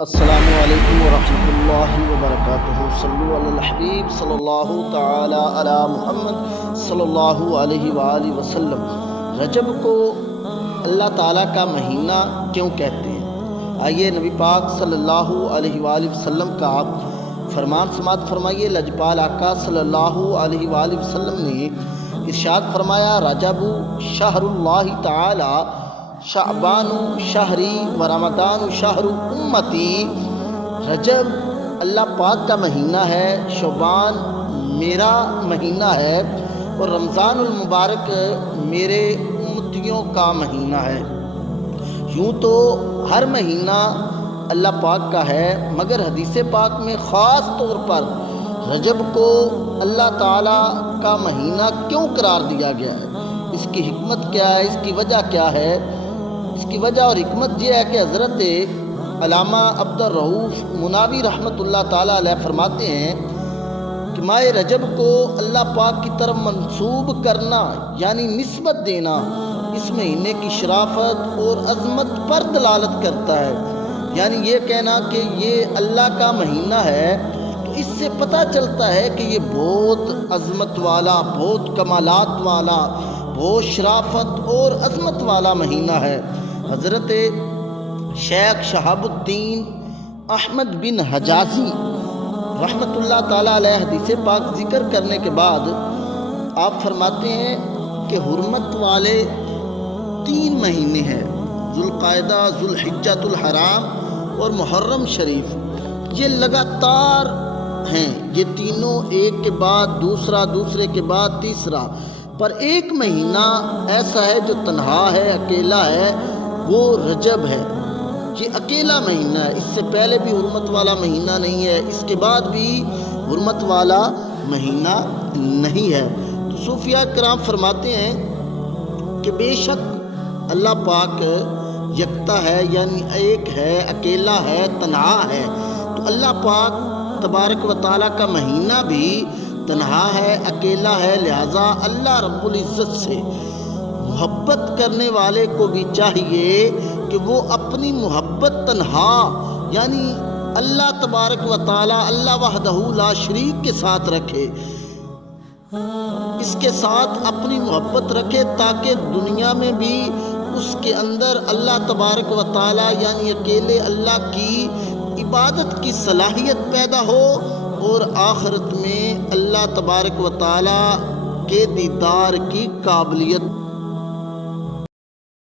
السلام علیکم ورحمۃ اللہ وبرکاتہ۔ صلو علی الحبیب صلی اللہ تعالی علی محمد صلی اللہ علیہ وآلہ وسلم۔ رجب کو اللہ تعالیٰ کا مہینہ کیوں کہتے ہیں؟ آئیے نبی پاک صلی اللہ علیہ وآلہ وسلم کا فرمان سماعت فرمائیے۔ لجپال آقا صلی اللہ علیہ وآلہ وسلم نے ارشاد فرمایا، رجب شہر اللہ تعالی، شعبان شہری و رمضان شہر امتی۔ رجب اللہ پاک کا مہینہ ہے، شعبان میرا مہینہ ہے، اور رمضان المبارک میرے امتیوں کا مہینہ ہے۔ یوں تو ہر مہینہ اللہ پاک کا ہے، مگر حدیث پاک میں خاص طور پر رجب کو اللہ تعالیٰ کا مہینہ کیوں قرار دیا گیا ہے؟ اس کی حکمت کیا ہے؟ اس کی وجہ کیا ہے؟ اس کی وجہ اور حکمت یہ ہے کہ حضرت علامہ عبد الرؤف مناوی رحمۃ اللہ تعالیٰ علیہ فرماتے ہیں کہ ماہ رجب کو اللہ پاک کی طرف منسوب کرنا یعنی نسبت دینا اس مہینے کی شرافت اور عظمت پر دلالت کرتا ہے۔ یعنی یہ کہنا کہ یہ اللہ کا مہینہ ہے تو اس سے پتہ چلتا ہے کہ یہ بہت عظمت والا، بہت کمالات والا، بہت شرافت اور عظمت والا مہینہ ہے۔ حضرت شیخ شہاب الدین احمد بن حجازی رحمۃ اللہ تعالیٰ علیہ حدیث پاک ذکر کرنے کے بعد آپ فرماتے ہیں کہ حرمت والے 3 مہینے ہیں، ذوالقعدہ، ذوالحجۃ الحرام اور محرم شریف۔ یہ لگاتار ہیں، یہ تینوں ایک کے بعد دوسرا، دوسرے کے بعد تیسرا، پر ایک مہینہ ایسا ہے جو تنہا ہے، اکیلا ہے، وہ رجب ہے۔ یہ اکیلا مہینہ ہے، اس سے پہلے بھی حرمت والا مہینہ نہیں ہے، اس کے بعد بھی حرمت والا مہینہ نہیں ہے۔ تو صوفیاء کرام فرماتے ہیں کہ بے شک اللہ پاک یکتا ہے، یعنی ایک ہے، اکیلا ہے، تنہا ہے۔ تو اللہ پاک تبارک و تعالیٰ کا مہینہ بھی تنہا ہے، اکیلا ہے، لہٰذا اللہ رب العزت سے محبت کرنے والے کو بھی چاہیے کہ وہ اپنی محبت تنہا یعنی اللہ تبارک و تعالیٰ، اللہ وحدہ لا شریک کے ساتھ رکھے، اس کے ساتھ اپنی محبت رکھے، تاکہ دنیا میں بھی اس کے اندر اللہ تبارک و تعالیٰ یعنی اکیلے اللہ کی عبادت کی صلاحیت پیدا ہو، اور آخرت میں اللہ تبارک و تعالیٰ کے دیدار کی قابلیت